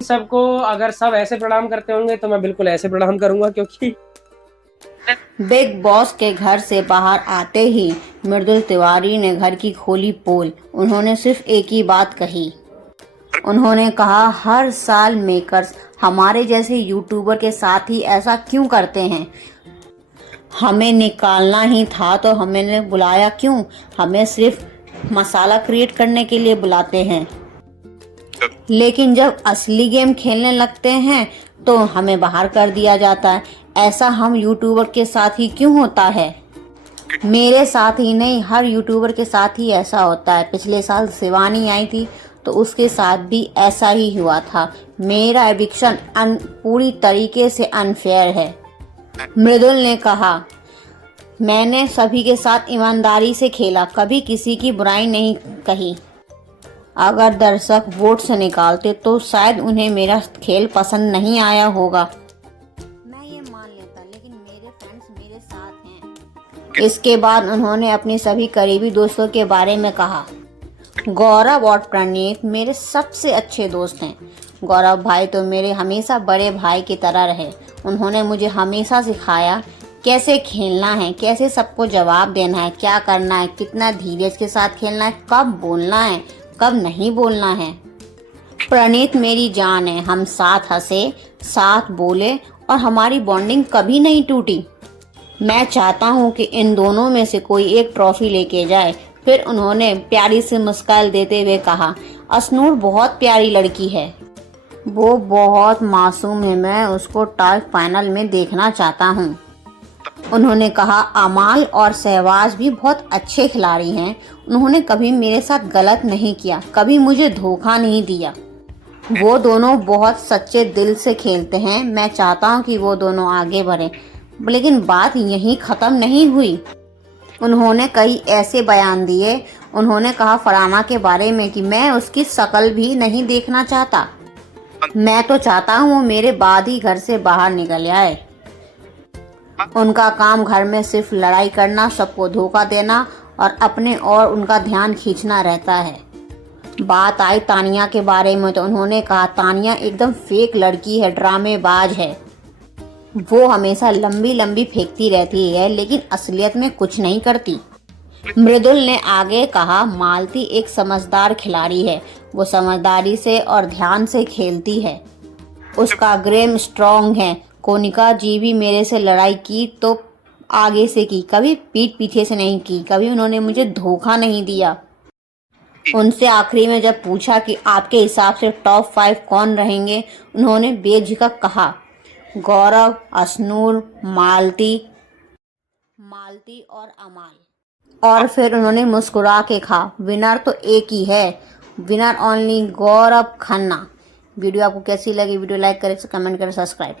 सबको अगर सब ऐसे प्रणाम करते होंगे तो मैं बिल्कुल ऐसे प्रणाम करूंगा, क्योंकि बिग बॉस के घर से बाहर आते ही मृदुल तिवारी ने घर की खोली पोल। उन्होंने सिर्फ एक ही बात कही। उन्होंने कहा, हर साल मेकर्स हमारे जैसे यूट्यूबर के साथ ही ऐसा क्यों करते हैं? हमें निकालना ही था तो हमें बुलाया क्यों? हमें सिर्फ मसाला क्रिएट करने के लिए बुलाते हैं, लेकिन जब असली गेम खेलने लगते हैं तो हमें बाहर कर दिया जाता है। ऐसा हम यूट्यूबर के साथ ही क्यों होता है? मेरे साथ ही नहीं, हर यूट्यूबर के साथ ही ऐसा होता है। पिछले साल शिवानी आई थी तो उसके साथ भी ऐसा ही हुआ था। मेरा एविक्शन पूरी तरीके से अनफेयर है। मृदुल ने कहा, मैंने सभी के साथ ईमानदारी से खेला, कभी किसी की बुराई नहीं कही। अगर दर्शक वोट से निकालते तो शायद उन्हें मेरा खेल पसंद नहीं आया होगा। मैं ये मान लेता, लेकिन मेरे फ्रेंड्स मेरे साथ हैं। इसके बाद उन्होंने अपने सभी करीबी दोस्तों के बारे में कहा। गौरव और प्रणीत मेरे सबसे अच्छे दोस्त हैं। गौरव भाई तो मेरे हमेशा बड़े भाई की तरह रहे। उन्होंने मुझे हमेशा सिखाया कैसे खेलना है, कैसे सबको जवाब देना है, क्या करना है, कितना धीरज के साथ खेलना है, कब बोलना है, कब नहीं बोलना है। प्रणीत मेरी जान है। हम साथ हंसे, साथ बोले और हमारी बॉन्डिंग कभी नहीं टूटी। मैं चाहता हूँ कि इन दोनों में से कोई एक ट्रॉफी लेके जाए। फिर उन्होंने प्यारी सी मुस्कान देते हुए कहा, असनूर बहुत प्यारी लड़की है, वो बहुत मासूम है, मैं उसको टॉप फाइनल में देखना चाहता हूँ। उन्होंने कहा, अमाल और सहवाज भी बहुत अच्छे खिलाड़ी हैं। उन्होंने कभी मेरे साथ गलत नहीं किया, कभी मुझे धोखा नहीं दिया। वो दोनों बहुत सच्चे दिल से खेलते हैं। मैं चाहता हूँ कि वो दोनों आगे बढ़ें। लेकिन बात यहीं ख़त्म नहीं हुई। उन्होंने कई ऐसे बयान दिए। उन्होंने कहा फरहाना के बारे में कि मैं उसकी शक्ल भी नहीं देखना चाहता। मैं तो चाहता हूँ वो मेरे बाद ही घर से बाहर निकल आए। उनका काम घर में सिर्फ लड़ाई करना, सबको धोखा देना और अपने और उनका ध्यान खींचना रहता है। बात आई तानिया के बारे में तो उन्होंने कहा, तानिया एकदम फेक लड़की है, ड्रामेबाज है। वो हमेशा लंबी लंबी फेंकती रहती है लेकिन असलियत में कुछ नहीं करती। मृदुल ने आगे कहा, मालती एक समझदार खिलाड़ी है। वो समझदारी से और ध्यान से खेलती है। उसका गेम स्ट्रॉन्ग है। कोनिका जी भी मेरे से लड़ाई की तो आगे से की, कभी पीठ पीछे से नहीं की। कभी उन्होंने मुझे धोखा नहीं दिया। उनसे आखिरी में जब पूछा कि आपके हिसाब से टॉप 5 कौन रहेंगे, उन्होंने बेझिझक कहा, गौरव, असनूर, मालती और अमाल। और फिर उन्होंने मुस्कुरा के कहा, विनर तो एक ही है, winner only Gaurav Khanna. Video आपको कैसी लगी? वीडियो लाइक करें, कमेंट करें, सब्सक्राइब।